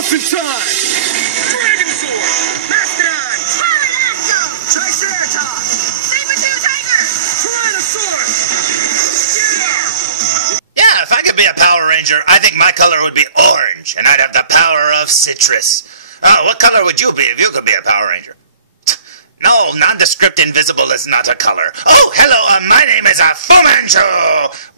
Morphin time! Dragon Sword! Mastodon! Pterodactyl! Triceratops! Saber-tooth tiger! Tyrannosaurus! Yeah, if I could be a Power Ranger, I think my color would be orange, and I'd have the power of citrus. Oh, what color would you be if you could be a Power Ranger? No, nondescript invisible is not a color. Oh, hello, my name is Fu Manchu!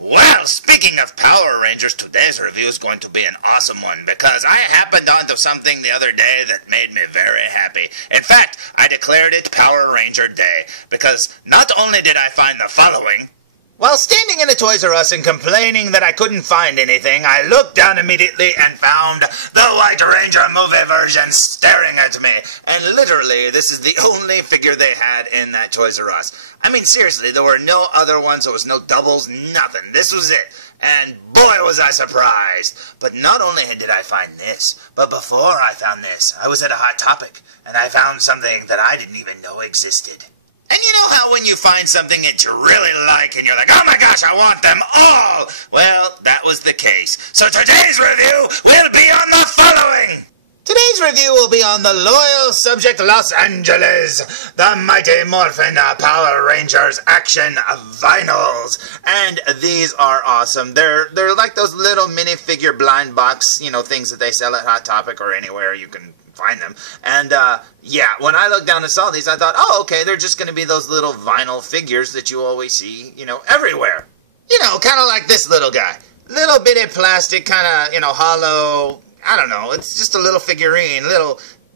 Well, speaking of Power Rangers, today's review is going to be an awesome one, because I happened onto something the other day that made me very happy. In fact, I declared it Power Ranger Day, because not only did I find the following. While standing in a Toys R Us and complaining that I couldn't find anything, I looked down immediately and found the White Ranger movie version staring at me. And literally, this is the only figure they had in that Toys R Us. I mean, seriously, there were no other ones, there was no doubles, nothing. This was it. And boy, was I surprised. But not only did I find this, but before I found this, I was at a Hot Topic, and I found something that I didn't even know existed. And you know how when you find something that you really like and you're like, oh my gosh, I want them all! Well, that was the case. So today's review will be on the following! Today's review will be on the loyal subject Los Angeles, the mighty Morphin Power Rangers action vinyls. And these are awesome. They're like those little minifigure blind box, things that they sell at Hot Topic or anywhere you can find them. And yeah, when I looked down and saw these, I thought, oh, okay, they're just going to be those little vinyl figures that you always see, everywhere. Kind of like this little guy. Little bitty plastic, kind of, hollow. I don't know. It's just a little figurine,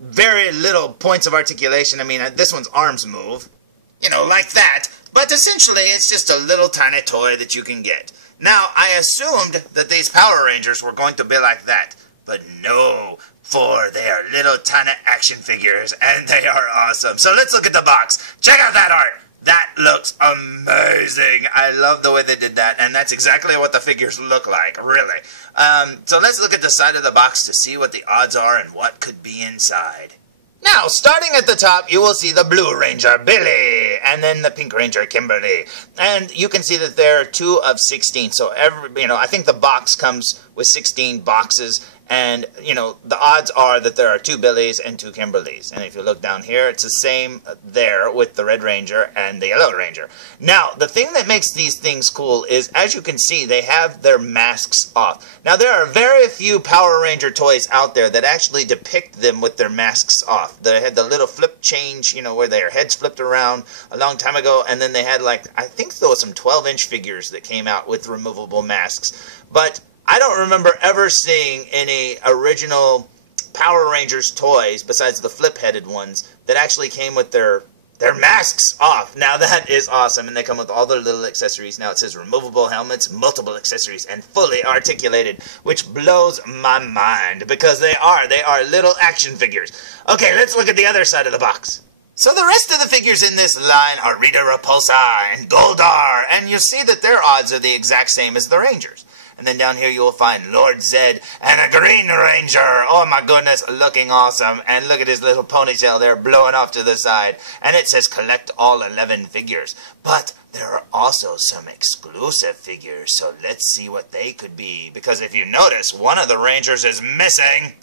very little points of articulation. I mean, this one's arms move, like that. But essentially, it's just a little tiny toy that you can get. Now, I assumed that these Power Rangers were going to be like that. But no, for they are little tiny action figures, and they are awesome. So let's look at the box. Check out that art. That looks amazing. I love the way they did that, and that's exactly what the figures look like, really. So let's look at the side of the box to see what the odds are and what could be inside. Now, starting at the top, you will see the Blue Ranger, Billy, and then the Pink Ranger, Kimberly. And you can see that there are 2 of 16. So, I think the box comes with 16 boxes. And, the odds are that there are 2 Billys and 2 Kimberlys. And if you look down here, it's the same there with the Red Ranger and the Yellow Ranger. Now, the thing that makes these things cool is, as you can see, they have their masks off. Now, there are very few Power Ranger toys out there that actually depict them with their masks off. They had the little flip change, where their heads flipped around a long time ago. And then they had, I think there was some 12-inch figures that came out with removable masks. But I don't remember ever seeing any original Power Rangers toys, besides the flip-headed ones, that actually came with their masks off. Now that is awesome, and they come with all their little accessories. Now it says removable helmets, multiple accessories, and fully articulated, which blows my mind, because they are little action figures. Okay, let's look at the other side of the box. So the rest of the figures in this line are Rita Repulsa and Goldar, and you see that their odds are the exact same as the Rangers. And then down here you will find Lord Zed and a Green Ranger. Oh my goodness, looking awesome. And look at his little ponytail there blowing off to the side. And it says collect all 11 figures. But there are also some exclusive figures, so let's see what they could be. Because if you notice, one of the Rangers is missing.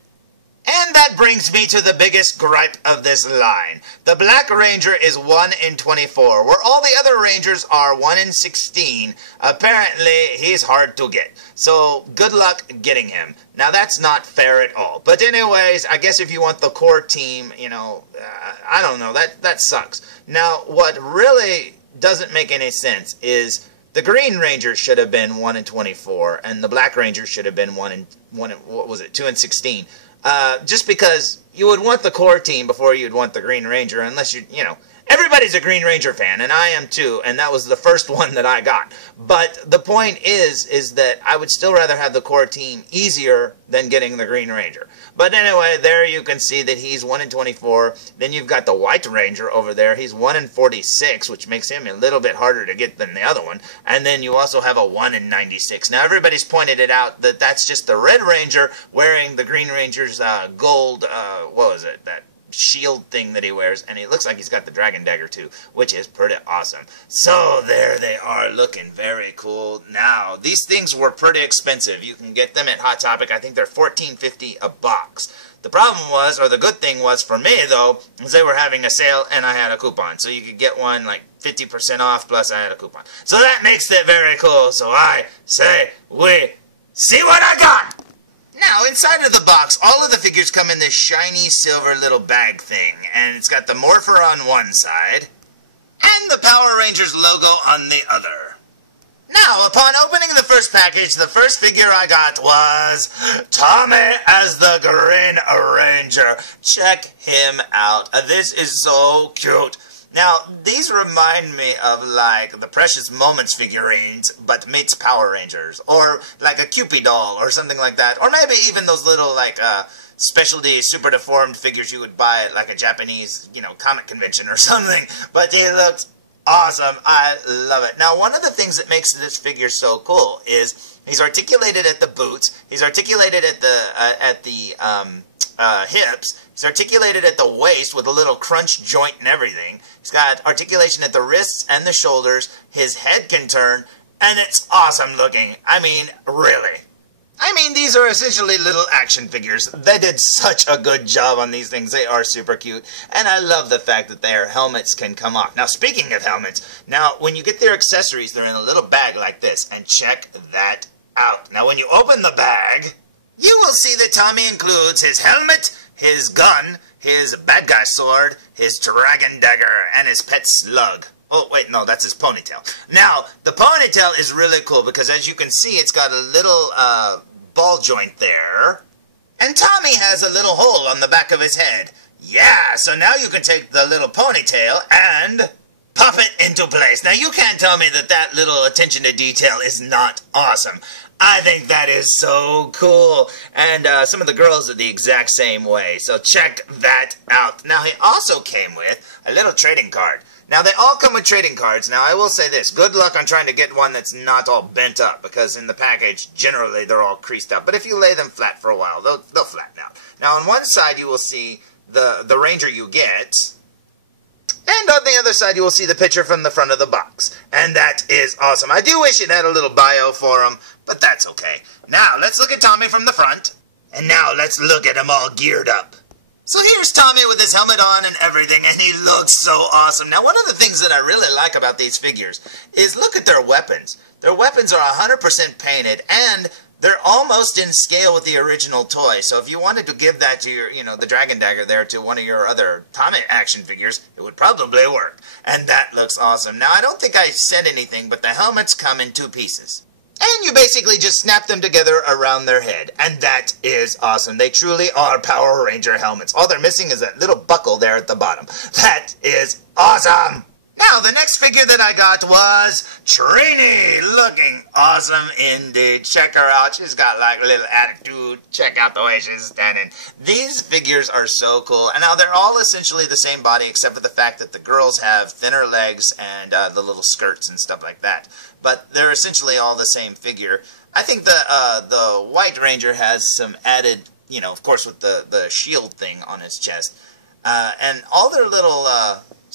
And that brings me to the biggest gripe of this line. The Black Ranger is 1 in 24, where all the other Rangers are 1 in 16. Apparently, he's hard to get. So, good luck getting him. Now, that's not fair at all. But anyways, I guess if you want the core team, I don't know, that sucks. Now, what really doesn't make any sense is the Green Ranger should have been 1 in 24, and the Black Ranger should have been 2 in 16. Just because you would want the core team before you'd want the Green Ranger, unless everybody's a Green Ranger fan, and I am too, and that was the first one that I got. But the point is that I would still rather have the core team easier than getting the Green Ranger. But anyway, there you can see that he's 1 in 24. Then you've got the White Ranger over there. He's 1 in 46, which makes him a little bit harder to get than the other one. And then you also have a 1 in 96. Now, everybody's pointed it out that that's just the Red Ranger wearing the Green Ranger's gold, shield thing that he wears, and he looks like he's got the dragon dagger too, which is pretty awesome. So there they are, looking very cool. Now, these things were pretty expensive. You can get them at Hot Topic. I think they're $14.50 a box. The problem was, or the good thing was for me though, is they were having a sale and I had a coupon. So you could get one like 50% off, plus I had a coupon. So that makes it very cool. So I say we see what I got! Now, inside of the box, all of the figures come in this shiny silver little bag thing. And it's got the Morpher on one side, and the Power Rangers logo on the other. Now, upon opening the first package, the first figure I got was Tommy as the Green Ranger. Check him out. This is so cute. Now, these remind me of, like, the Precious Moments figurines, but meets Power Rangers. Or, like, a Cupid doll, or something like that. Or maybe even those little, like, specialty super deformed figures you would buy at, like, a Japanese, you know, comic convention or something. But he looks awesome. I love it. Now, one of the things that makes this figure so cool is he's articulated at the boots. He's articulated at the hips. He's articulated at the waist with a little crunch joint and everything. He's got articulation at the wrists and the shoulders. His head can turn, and it's awesome looking. I mean, really. I mean, these are essentially little action figures. They did such a good job on these things. They are super cute. And I love the fact that their helmets can come off. Now, speaking of helmets, now, when you get their accessories, they're in a little bag like this. And check that out. Now, when you open the bag, you will see that Tommy includes his helmet, his gun, his bad guy sword, his dragon dagger, and his pet slug. Oh, wait, no, that's his ponytail. Now, the ponytail is really cool because, as you can see, it's got a little ball joint there. And Tommy has a little hole on the back of his head. Yeah, so now you can take the little ponytail and pop it into place. Now, you can't tell me that that little attention to detail is not awesome. I think that is so cool. And some of the girls are the exact same way. So check that out. Now, he also came with a little trading card. Now, they all come with trading cards. Now, I will say this. Good luck on trying to get one that's not all bent up, because in the package, generally, they're all creased up. But if you lay them flat for a while, they'll flatten out. Now, on one side, you will see the Ranger you get. And on the other side, you will see the picture from the front of the box. And that is awesome. I do wish it had a little bio for him, but that's okay. Now, let's look at Tommy from the front. And now, let's look at him all geared up. So here's Tommy with his helmet on and everything, and he looks so awesome. Now, one of the things that I really like about these figures is look at their weapons. Their weapons are 100% painted, and they're almost in scale with the original toy. So if you wanted to give that to your, you know, the Dragon Dagger there to one of your other Tommy action figures, it would probably work. And that looks awesome. Now, I don't think I said anything, but the helmets come in 2 pieces. And you basically just snap them together around their head. And that is awesome. They truly are Power Ranger helmets. All they're missing is that little buckle there at the bottom. That is awesome! Now, the next figure that I got was Trini, looking awesome indeed. Check her out. She's got like a little attitude. Check out the way she's standing. These figures are so cool. And now they're all essentially the same body, except for the fact that the girls have thinner legs and the little skirts and stuff like that. But they're essentially all the same figure. I think the White Ranger has some added, you know, of course with the shield thing on his chest. And all their little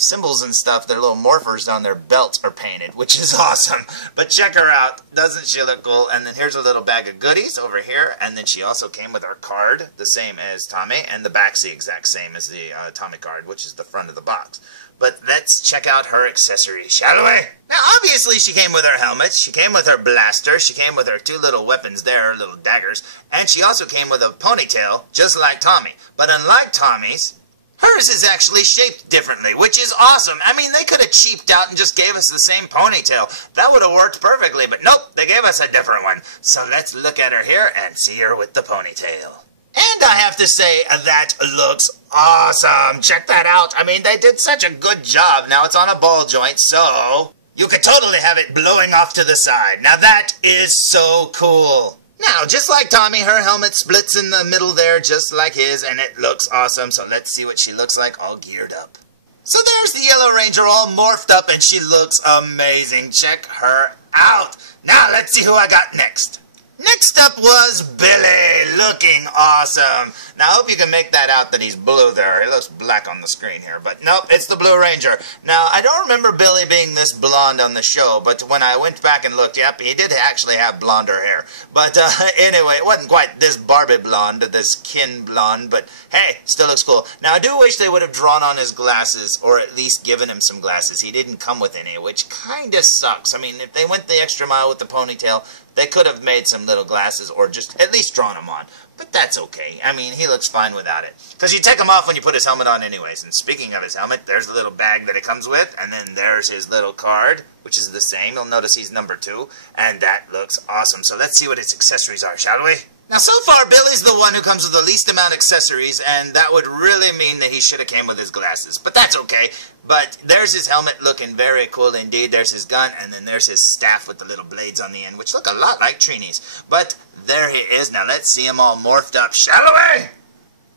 symbols and stuff, their little morphers on their belts are painted, which is awesome. But check her out. Doesn't she look cool? And then here's a little bag of goodies over here. And then she also came with her card, the same as Tommy. And the back's the exact same as the Tommy card, which is the front of the box. But let's check out her accessories, shall we? Now, obviously, she came with her helmet. She came with her blaster. She came with her 2 little weapons there, little daggers. And she also came with a ponytail, just like Tommy. But unlike Tommy's, hers is actually shaped differently, which is awesome. I mean, they could have cheaped out and just gave us the same ponytail. That would have worked perfectly, but nope, they gave us a different one. So let's look at her here and see her with the ponytail. And I have to say, that looks awesome. Check that out. I mean, they did such a good job. Now, it's on a ball joint, so you could totally have it blowing off to the side. Now, that is so cool. Now, just like Tommy, her helmet splits in the middle there, just like his, and it looks awesome. So let's see what she looks like all geared up. So there's the Yellow Ranger all morphed up, and she looks amazing. Check her out. Now, let's see who I got next. Next up was Billy, looking awesome. Now, I hope you can make that out that he's blue there. He looks black on the screen here, but nope, it's the Blue Ranger. Now, I don't remember Billy being this blonde on the show, but when I went back and looked, yep, he did actually have blonder hair. But anyway, it wasn't quite this Barbie blonde, this kin blonde, but hey, still looks cool. Now, I do wish they would have drawn on his glasses, or at least given him some glasses. He didn't come with any, which kind of sucks. I mean, if they went the extra mile with the ponytail, they could have made some little glasses or just at least drawn them on. But that's okay. I mean, he looks fine without it. Because you take him off when you put his helmet on anyways. And speaking of his helmet, there's the little bag that it comes with. And then there's his little card, which is the same. You'll notice he's number 2. And that looks awesome. So let's see what his accessories are, shall we? Now, so far, Billy's the one who comes with the least amount of accessories, and that would really mean that he should have came with his glasses. But that's okay. But there's his helmet looking very cool indeed. There's his gun, and then there's his staff with the little blades on the end, which look a lot like Trini's. But there he is. Now, let's see him all morphed up, shall we?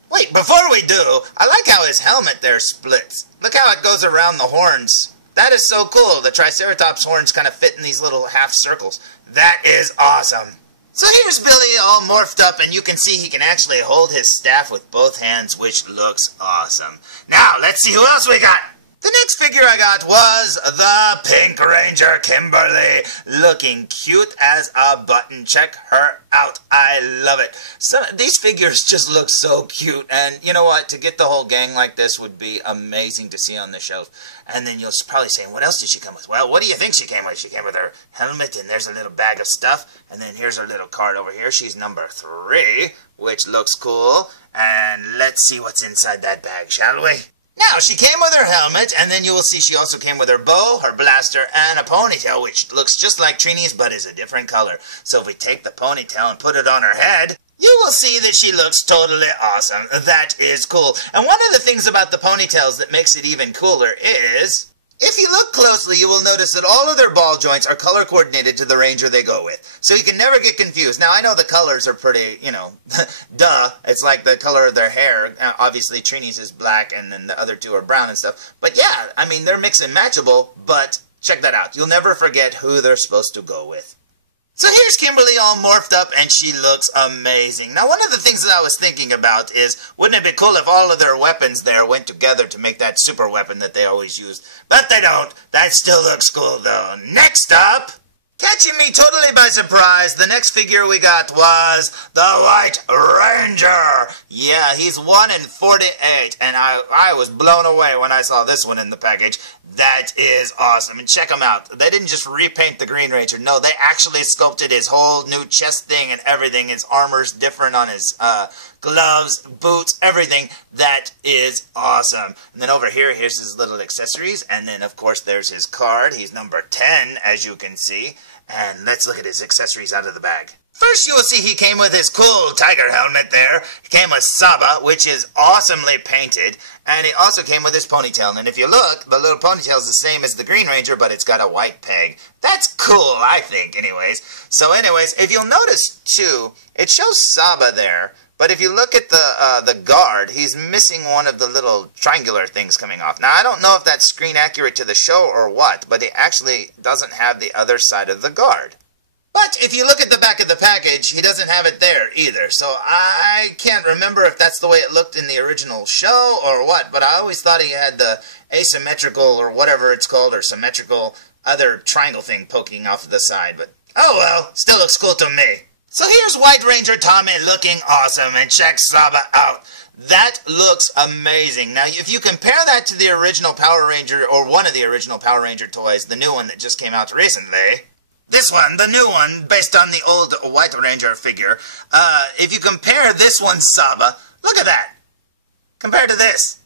Wait, before we do, I like how his helmet there splits. Look how it goes around the horns. That is so cool. The Triceratops horns kind of fit in these little half circles. That is awesome. So here's Billy all morphed up, and you can see he can actually hold his staff with both hands, which looks awesome. Now, let's see who else we got. The next figure I got was the Pink Ranger, Kimberly, looking cute as a button. Check her out. I love it. These figures just look so cute, and you know what? To get the whole gang like this would be amazing to see on the shelf. And then you'll probably say, what else did she come with? Well, what do you think she came with? She came with her helmet, and there's a little bag of stuff, and then here's her little card over here. She's number 3, which looks cool. And let's see what's inside that bag, shall we? Now, she came with her helmet, and then you will see she also came with her bow, her blaster, and a ponytail, which looks just like Trini's, but is a different color. So if we take the ponytail and put it on her head, you will see that she looks totally awesome. That is cool. And one of the things about the ponytails that makes it even cooler is, if you look closely, you will notice that all of their ball joints are color coordinated to the ranger they go with. So you can never get confused. Now, I know the colors are pretty, you know, duh. It's like the color of their hair. Obviously, Trini's is black, and then the other 2 are brown and stuff. But yeah, I mean, they're mix and matchable, but check that out. You'll never forget who they're supposed to go with. So here's Kimberly all morphed up, and she looks amazing. Now, one of the things that I was thinking about is, wouldn't it be cool if all of their weapons there went together to make that super weapon that they always use? But they don't. That still looks cool, though. Next up, catching me totally by surprise, the next figure we got was the White Ranger. Yeah, he's 1 in 48, and I was blown away when I saw this one in the package. That is awesome. And check him out. They didn't just repaint the Green Ranger. No, they actually sculpted his whole new chest thing and everything. His armor's different on his gloves, boots, everything. That is awesome. And then over here, here's his little accessories. And then, of course, there's his card. He's number 10, as you can see. And let's look at his accessories out of the bag. First, you will see he came with his cool tiger helmet there. He came with Saba, which is awesomely painted. And he also came with his ponytail. And if you look, the little ponytail is the same as the Green Ranger, but it's got a white peg. That's cool, I think, anyways. So anyways, if you'll notice, too, it shows Saba there. But if you look at the guard, he's missing one of the little triangular things coming off. Now, I don't know if that's screen accurate to the show or what, but it actually doesn't have the other side of the guard. But if you look at the back of the package, he doesn't have it there either. So I can't remember if that's the way it looked in the original show or what. But I always thought he had the asymmetrical or whatever it's called, or symmetrical other triangle thing poking off the side. But oh well, still looks cool to me. So here's White Ranger Tommy looking awesome, and check Saba out. That looks amazing. Now, if you compare that to the original Power Ranger, or one of the original Power Ranger toys, the new one that just came out recently, this one, the new one, based on the old White Ranger figure, if you compare this one's Saba, look at that. Compared to this.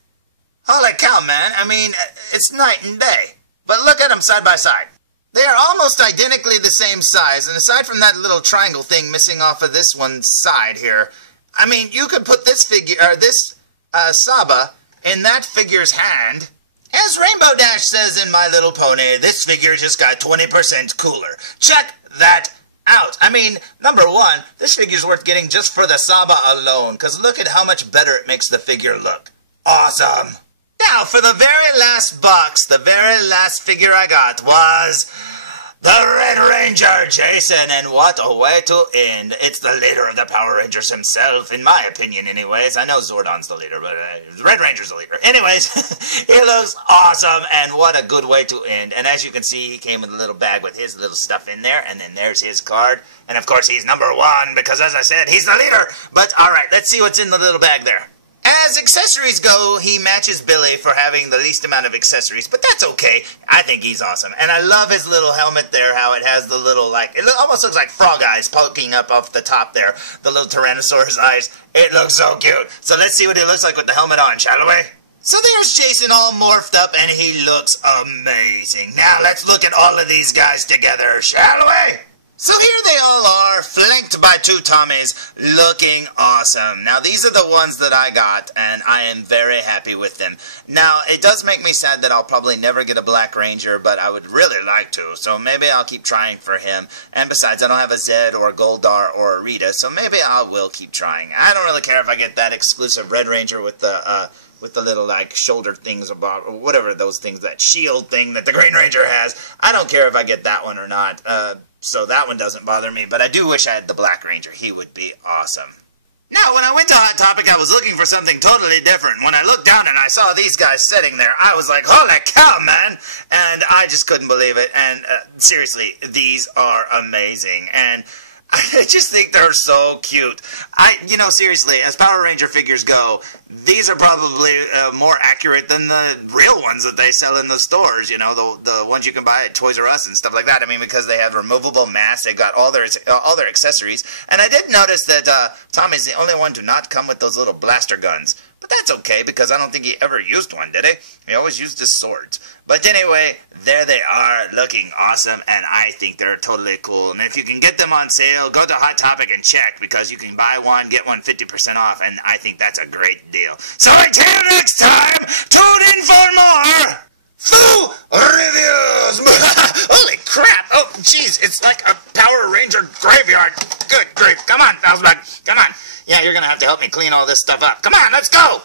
Holy cow, man. I mean, it's night and day. But look at them side by side. They are almost identically the same size, and aside from that little triangle thing missing off of this one's side here, I mean, you could put this figure, or this Saba in that figure's hand. As Rainbow Dash says in My Little Pony, this figure just got 20% cooler. Check that out. I mean, number 1, this figure's worth getting just for the Saba alone, because look at how much better it makes the figure look. Awesome. Now, for the very last box, the very last figure I got was The Red Ranger, Jason, and what a way to end. It's the leader of the Power Rangers himself, in my opinion anyways. I know Zordon's the leader, but the Red Ranger's the leader. Anyways, he looks awesome, and what a good way to end. And as you can see, he came with a little bag with his little stuff in there, and then there's his card. And of course, he's number 1, because as I said, he's the leader. But alright, let's see what's in the little bag there. As accessories go, he matches Billy for having the least amount of accessories, but that's okay. I think he's awesome. And I love his little helmet there, how it has the little, it almost looks like frog eyes poking up off the top there. The little Tyrannosaurus eyes. It looks so cute. So let's see what it looks like with the helmet on, shall we? So there's Jason all morphed up, and he looks amazing. Now let's look at all of these guys together, shall we? So here they all are, flanked by 2 Tommies, looking awesome. Now, these are the ones that I got, and I am very happy with them. Now, it does make me sad that I'll probably never get a Black Ranger, but I would really like to, so maybe I'll keep trying for him. And besides, I don't have a Zed or a Goldar or a Rita, so maybe I will keep trying. I don't really care if I get that exclusive Red Ranger with the little, shoulder things about, or whatever those things, that shield thing that the Green Ranger has. I don't care if I get that one or not. So that one doesn't bother me, but I do wish I had the Black Ranger. He would be awesome. Now, when I went to Hot Topic, I was looking for something totally different. When I looked down and I saw these guys sitting there, I was like, holy cow, man! And I just couldn't believe it. And seriously, these are amazing. And I just think they're so cute. Seriously, as Power Ranger figures go, these are probably more accurate than the real ones that they sell in the stores, the ones you can buy at Toys R Us and stuff like that. I mean, because they have removable masks, they've got all their accessories. And I did notice that Tommy's the only one to not come with those little blaster guns. But that's okay, because I don't think he ever used one, did he? He always used his swords. But anyway, there they are, looking awesome, and I think they're totally cool. And if you can get them on sale, go to Hot Topic and check, because you can buy one, get one 50% off, and I think that's a great deal. So until next time, tune in for more Foo Reviews! Holy crap! Oh, jeez, it's like a Power Ranger graveyard. Good grief. Come on, felzbug. Come on. Yeah, you're going to have to help me clean all this stuff up. Come on, let's go!